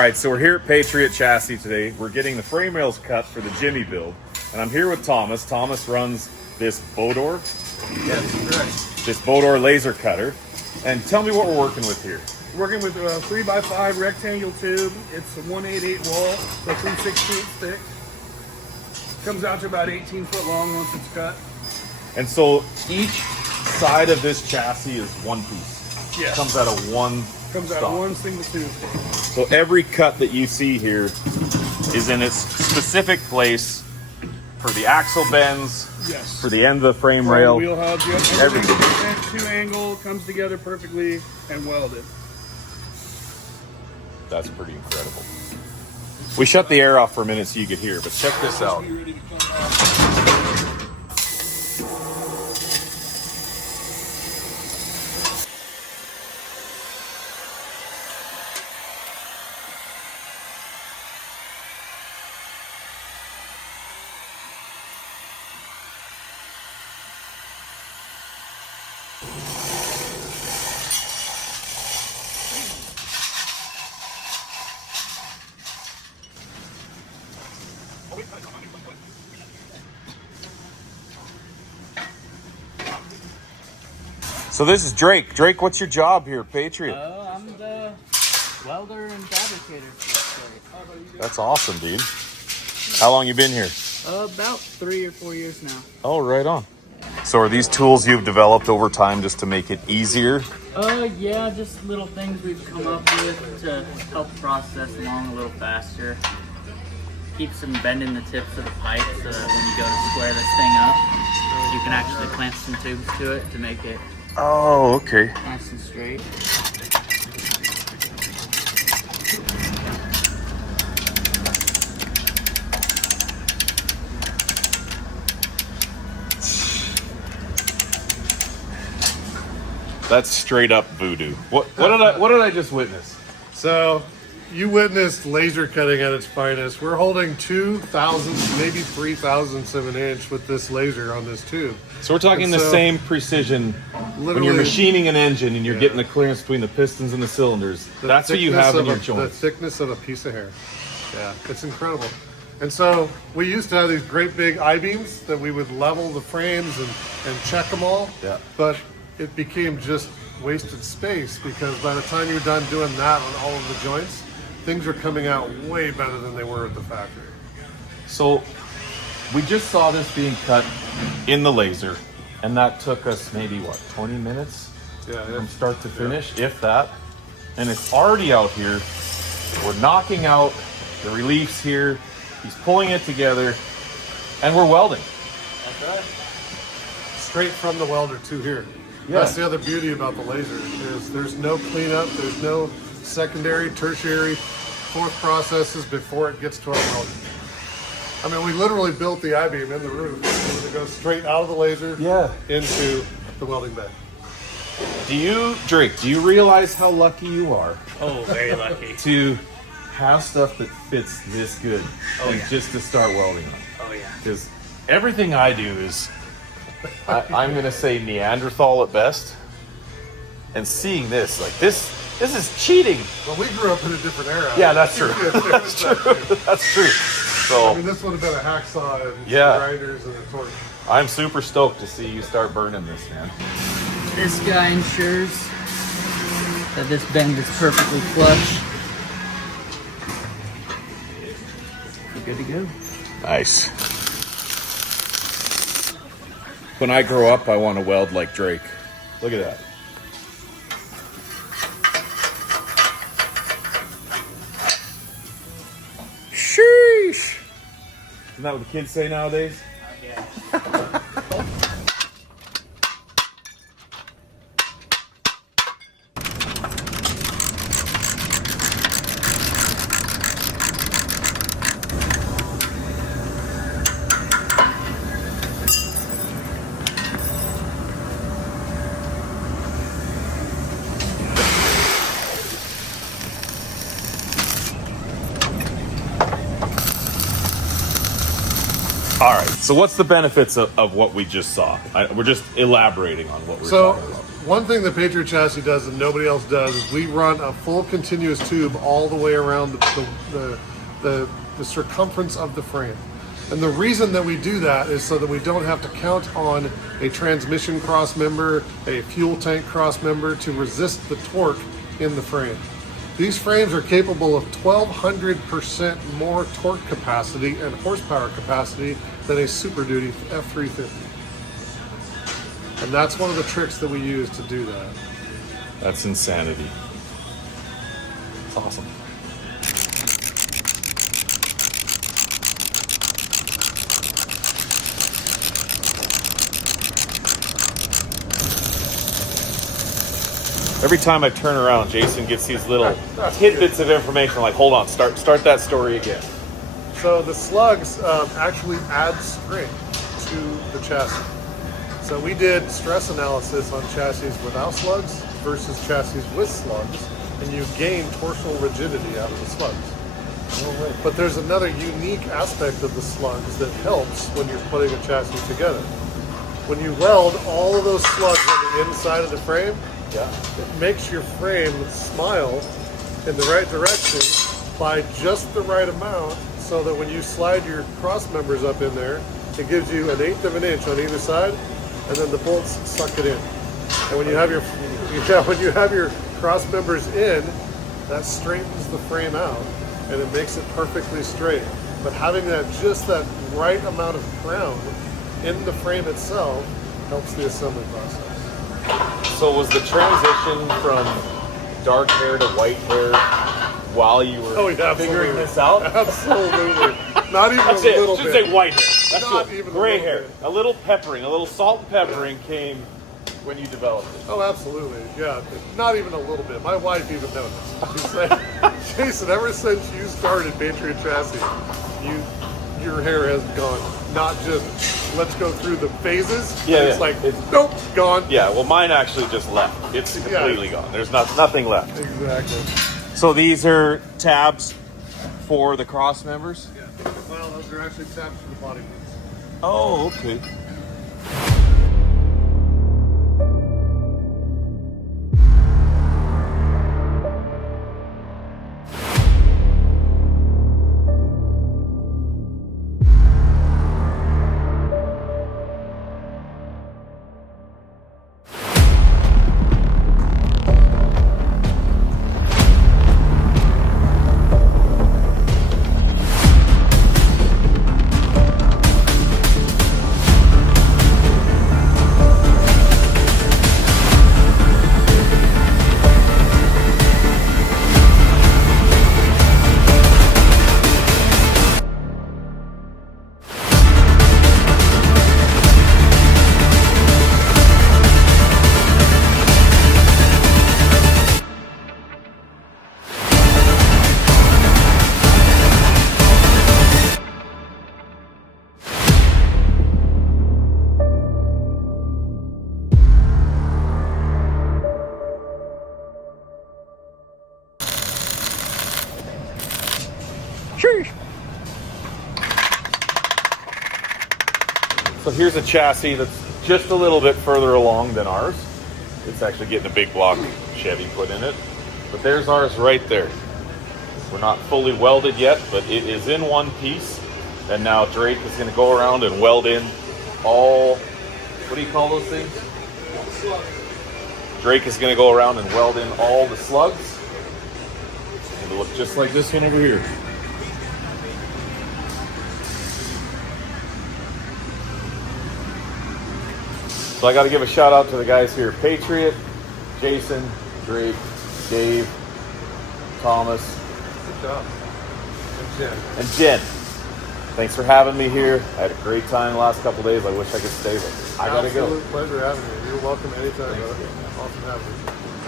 right, so we're here at Patriot Chassis today. We're getting the frame rails cut for the Jimmy build. And I'm here with Thomas. Thomas runs this Bodor. Yes, correct. This Bodor laser cutter. And tell me what we're working with here. Working with a 3x5 rectangle tube. It's a 188 wall, so 3/16 thick. Comes out to about 18 foot long once it's cut. And so each side of this chassis is one piece. Yes. Comes out of one Comes out stock. of one single tube. So every cut that you see here is in its specific place for the axle bends, Yes. for the end of the frame rail. Wheel hubs, yep. Everything. Two angle comes together perfectly and welded. That's pretty incredible. We shut the air off for a minute so you could hear, but check this out. Be ready to come out. So this is Drake. Drake, what's your job here at Patriot? I'm the welder and fabricator for this place. That's awesome, dude. How long you been here? About 3 or 4 years now. Oh, right on. So are these tools you've developed over time just to make it easier? Yeah, just little things we've come up with to help process along a little faster. Keeps them bending the tips of the pipe so that when you go to square this thing up, you can actually clamp some tubes to it to make it Oh, okay. nice and straight. That's straight up voodoo. What did I just witness? So, you witnessed laser cutting at its finest. We're holding 2,000, maybe 3,000ths of an inch with this laser on this tube. So we're talking And the so, same precision when you're literally, machining an engine and you're Yeah. getting the clearance between the pistons and the cylinders. the That's what you thickness have in of your The joints. thickness of a piece of hair. Yeah, it's incredible. And so, we used to have these great big I-beams that we would level the frames and check them all. Yeah. But it became just wasted space because by the time you're done doing that on all of the joints, things are coming out way better than they were at the factory. So we just saw this being cut in the laser, and that took us maybe, what, 20 minutes Yeah, from start to finish, if that. And it's already out here. We're knocking out the reliefs here. He's pulling it together, and we're welding. That's right. Straight from the welder to here. Yeah. That's the other beauty about the laser is there's no cleanup, there's no secondary, tertiary, fourth processes before it gets to our welder. I mean, we literally built the I-beam in the roof. So it goes straight out of the laser into the welding bed. Drake, do you realize how lucky you are Oh, very lucky. to have stuff that fits this good and just to start welding them? Oh, yeah. Because everything I do is, I'm going to say Neanderthal at best. And seeing this, like this is cheating. Well, we grew up in a different era. Yeah, that's true. That's true. That's true. I So mean, this would have been a hacksaw and Yeah. grinders and a torch. I'm super stoked to see you start burning this, man. This guy ensures that this bend is perfectly flush. We're good to go. Nice. When I grow up, I want to weld like Drake. Look at that. Sheesh. Isn't that what the kids say nowadays? Yeah. All right. So what's the benefits of what we just saw? We're just elaborating on what we're So talking about. one thing the Patriot chassis does and nobody else does is we run a full continuous tube all the way around the circumference of the frame. And the reason that we do that is so that we don't have to count on a transmission cross member, a fuel tank cross member to resist the torque in the frame. These frames are capable of 1,200% more torque capacity and horsepower capacity than a Super Duty F350. And that's one of the tricks that we use to do that. That's insanity. It's awesome. Every time I turn around, Jason gets these little tidbits of information. Like, hold on, start that story again. So the slugs actually add strength to the chassis. So we did stress analysis on chassis without slugs versus chassis with slugs, and you gain torsional rigidity out of the slugs. But there's another unique aspect of the slugs that helps when you're putting a chassis together. When you weld all of those slugs on the inside of the frame, it makes your frame smile in the right direction by just the right amount, so that when you slide your cross members up in there, it gives you 1/8 of an inch on either side, and then the bolts suck it in. And when you have your cross members in, that straightens the frame out and it makes it perfectly straight. But having just that right amount of crown in the frame itself helps the assembly process. So was the transition from dark hair to white hair while you were figuring this out? Absolutely. Not even That's a it. little Should bit. say white hair. That's Not cool. even a Gray little hair. bit. A little peppering, a little salt and peppering came when you developed it. Oh, absolutely. Yeah. Not even a little bit. My wife even noticed. She said, Jason, ever since you started Patriot Chassis, your hair has gone, not just let's go through the phases. It's like, nope, gone. Yeah, well, mine actually just left. It's completely gone. There's nothing left. Exactly. So these are tabs for the cross members? Yeah. Well, those are actually tabs for the body piece. Oh, okay. So here's a chassis that's just a little bit further along than ours. It's actually getting a big block Chevy put in it. But there's ours right there. We're not fully welded yet, but it is in one piece. And now Drake is going to go around and weld in all, what do you call those things? Drake is going to go around and weld in all the slugs. It'll look just like this one over here. So I got to give a shout out to the guys here: Patriot, Jason, Drake, Dave, Thomas, Good job. And Jen. and Jen. Thanks for having me here. I had a great time the last couple days. I wish I could stay, but I gotta go. Absolute pleasure having you. You're welcome anytime, brother. Awesome having you.